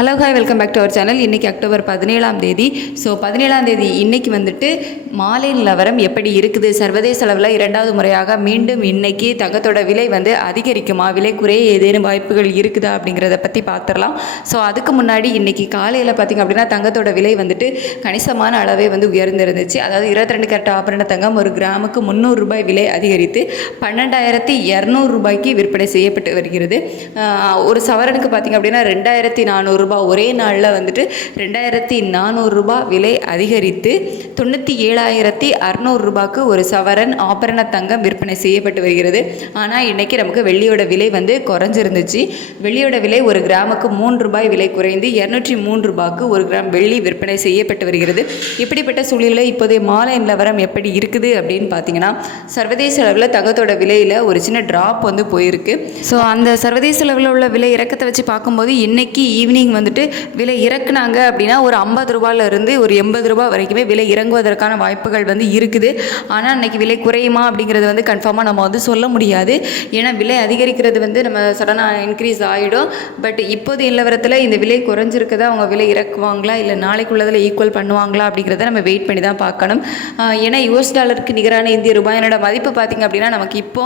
Hello hi welcome back to our channel இன்றைக்கி October பதினேழாம் தேதி. ஸோ பதினேழாம் தேதி இன்றைக்கி வந்துட்டு மாலை நிலவரம் எப்படி இருக்குது? சர்வதேச அளவில் இரண்டாவது முறையாக மீண்டும் இன்றைக்கி தங்கத்தோட விலை வந்து அதிகரிக்குமா? விலை குறைய ஏதேனும் வாய்ப்புகள் இருக்குதா அப்படிங்கிறத பற்றி பார்த்துடலாம் ஸோ அதுக்கு முன்னாடி இன்றைக்கி காலையில் பார்த்திங்க அப்படின்னா தங்கத்தோட விலை வந்துட்டு கணிசமான அளவே வந்து உயர்ந்திருந்துச்சு. அதாவது இருபத்தி ரெண்டு கரெக்ட் ஆபரண தங்கம் ஒரு கிராமுக்கு முந்நூறு ரூபாய் விலை அதிகரித்து பன்னெண்டாயிரத்தி இரநூறு ரூபாய்க்கு விற்பனை செய்யப்பட்டு வருகிறது. ஒரு சவரனுக்கு பார்த்திங்க அப்படின்னா ரெண்டாயிரத்தி நானூறு நானூறுரூபா ஒரே நாளில் வந்துட்டு ரெண்டாயிரத்தி நானூறுரூபா விலை அதிகரித்து தொண்ணூற்றி ஏழாயிரத்தி அறநூறுரூபாக்கு ஒரு சவரன் ஆபரண தங்கம் விற்பனை செய்யப்பட்டு வருகிறது. ஆனால் இன்றைக்கி நமக்கு வெள்ளியோட விலை வந்து குறைஞ்சிருந்துச்சு. வெள்ளியோட விலை ஒரு கிராமுக்கு மூன்று ரூபாய் விலை குறைந்து இரநூற்றி மூன்று ரூபாய்க்கு ஒரு கிராம் வெள்ளி விற்பனை செய்யப்பட்டு வருகிறது. இப்படிப்பட்ட சூழலில் இப்போதைய மாலை நிலவரம் எப்படி இருக்குது அப்படின்னு பார்த்தீங்கன்னா சர்வதேச அளவில் தங்கத்தோட விலையில் ஒரு சின்ன ட்ராப் வந்து போயிருக்கு. ஸோ அந்த சர்வதேச அளவில் உள்ள விலை இறக்கத்தை வச்சு பார்க்கும்போது இன்னைக்கு ஈவினிங் வந்துட்டு விலை இறக்குனாங்க அப்படின்னா ஒரு ஐம்பது ரூபாயிலிருந்து ஒரு எண்பது ரூபாய் வரைக்குமே விலை இறங்குவதற்கான வாய்ப்புகள் வந்து இருக்குது. ஆனால் அன்னைக்கு விலை குறையுமா அப்படிங்கிறது வந்து கன்ஃபார்மாக நம்ம வந்து சொல்ல முடியாது. ஏன்னா விலை அதிகரிக்கிறது வந்து நம்ம சடனாக இன்க்ரீஸ் ஆகிடும் பட் இப்போது நிலவரத்தில் இந்த விலை குறைஞ்சிருக்கதா? அவங்க விலை இறக்குவாங்களா? இல்லை நாளைக்குள்ளதில் ஈக்குவல் பண்ணுவாங்களா? அப்படிங்கிறத நம்ம வெயிட் பண்ணி தான் பார்க்கணும். ஏன்னா யூஎஸ் டாலருக்கு நிகரான இந்திய ரூபாயினோட மதிப்பு பார்த்திங்க அப்படின்னா நமக்கு இப்போ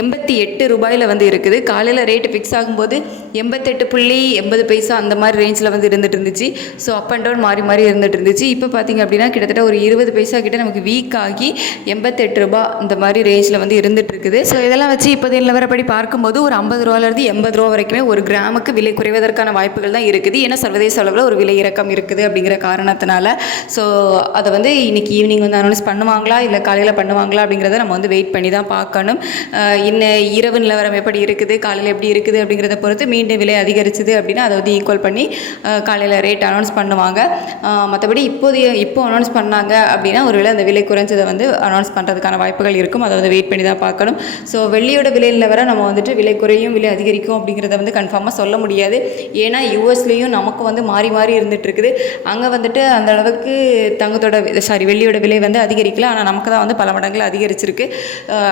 எண்பத்தி எட்டு ரூபாயில் வந்து இருக்குது. காலையில் ரேட்டு ஃபிக்ஸ் ஆகும்போது எண்பத்தெட்டு புள்ளி எண்பது பைசா அந்த மாதிரி ரேஞ்சில் வந்து இருந்துட்டு இருந்துச்சு. ஸோ அப் அண்ட் டவுன் மாறி மாறி இருந்துட்டு இருந்துச்சு. இப்போ பார்த்திங்க அப்படின்னா கிட்டத்தட்ட ஒரு இருபது பைசா கிட்ட நமக்கு வீக் ஆகி எண்பத்தெட்டு ரூபாய் இந்த மாதிரி ரேஞ்சில் வந்து இருந்துட்டு இருக்குது. ஸோ இதெல்லாம் வச்சு இப்போதைய நிலவரப்படி பார்க்கும்போது ஒரு ஐம்பது ரூபாலேருந்து எண்பது ரூபா வரைக்குமே ஒரு கிராமுக்கு விலை குறைவதற்கான வாய்ப்புகள் தான் இருக்குது. ஏன்னா சர்வதேச அளவில் ஒரு விலை இறக்கம் இருக்குது அப்படிங்கிற காரணத்தினால. ஸோ அதை வந்து இன்னைக்கு ஈவினிங் வந்து அனௌன்ஸ் பண்ணுவாங்களா? இல்லை காலையில் பண்ணுவாங்களா? அப்படிங்கிறத நம்ம வந்து வெயிட் பண்ணி தான் பார்க்கணும். இன்ன இரவு நிலவரம் எப்படி இருக்குது? காலையில் எப்படி இருக்குது அப்படிங்கிறத பொறுத்து மீண்டும் விலை அதிகரிச்சுது அப்படின்னா அதை வந்து ஈக்குவல் பண்ணி பண்ணி காலையில் ரேட் அனௌன்ஸ் பண்ணுவாங்க. மற்றபடி இப்போதைய இப்போ அனௌன்ஸ் பண்ணாங்க அப்படின்னா ஒருவேளை அந்த விலை குறைஞ்சதை வந்து அனௌன்ஸ் பண்ணுறதுக்கான வாய்ப்புகள் இருக்கும். அதை வந்து வெயிட் பண்ணி தான் பார்க்கணும். ஸோ வெள்ளியோட விலை நிலவரம் நம்ம வந்துட்டு விலை குறையும் விலை அதிகரிக்கும் அப்படிங்கிறத வந்து கன்ஃபார்மாக சொல்ல முடியாது. ஏன்னா யூஎஸ்லேயும் நமக்கு வந்து மாறி மாறி இருந்துகிட்டு இருக்குது அங்கே வந்துட்டு அந்த அளவுக்கு தங்கத்தோட சாரி வெள்ளியோட விலை வந்து அதிகரிக்கல. ஆனால் நமக்கு தான் வந்து பல மடங்கள் அதிகரிச்சிருக்கு.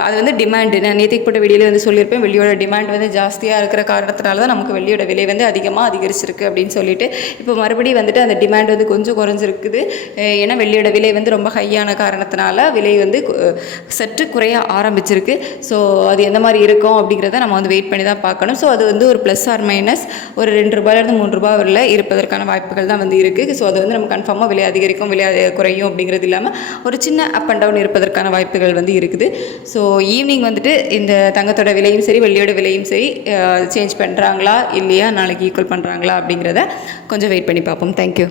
அது வந்து டிமாண்டு நான் நேற்றுக்கு போட்ட வீடியோவில் வந்து சொல்லியிருப்பேன். வெள்ளியோட டிமாண்ட் வந்து ஜாஸ்தியாக இருக்கிற காரணத்தினால தான் நமக்கு வெள்ளியோட விலை வந்து அதிகமாக அதிகரிச்சிருக்கு அப்படின்னு சொல்லிட்டு இப்போ மறுபடியும் வந்துட்டு அந்த டிமாண்ட் வந்து கொஞ்சம் குறைஞ்சிருக்குது. ஏன்னா வெள்ளியோட விலை வந்து ரொம்ப ஹையான காரணத்தினால விலை வந்து சற்று குறைய ஆரம்பிச்சிருக்கு. ஸோ அது எந்த மாதிரி இருக்கும் அப்படிங்கிறத நம்ம வந்து வெயிட் பண்ணி தான் பார்க்கணும். ஸோ அது வந்து ஒரு ப்ளஸ் ஆர் மைனஸ் ஒரு ரெண்டு ரூபாயிலேருந்து மூணு ரூபாய் வரல இருப்பதற்கான வாய்ப்புகள் தான் வந்து இருக்குது ஸோ அது வந்து நம்ம கன்ஃபார்மாக விலை அதிகரிக்கும் விலை குறையும் அப்படிங்கிறது இல்லாமல் ஒரு சின்ன அப் அண்ட் டவுன் இருப்பதற்கான வாய்ப்புகள் வந்து இருக்குது. ஸோ ஈவினிங் வந்துட்டு இந்த தங்கத்தோட விலையும் சரி வெள்ளியோட விலையும் சரி சேஞ்ச் பண்ணுறாங்களா இல்லையா? நாளைக்கு ஈக்குவல் பண்ணுறாங்களா அப்படிங்கிறத கொஞ்சம் வெயிட் பண்ணி பார்ப்போம். தேங்க்யூ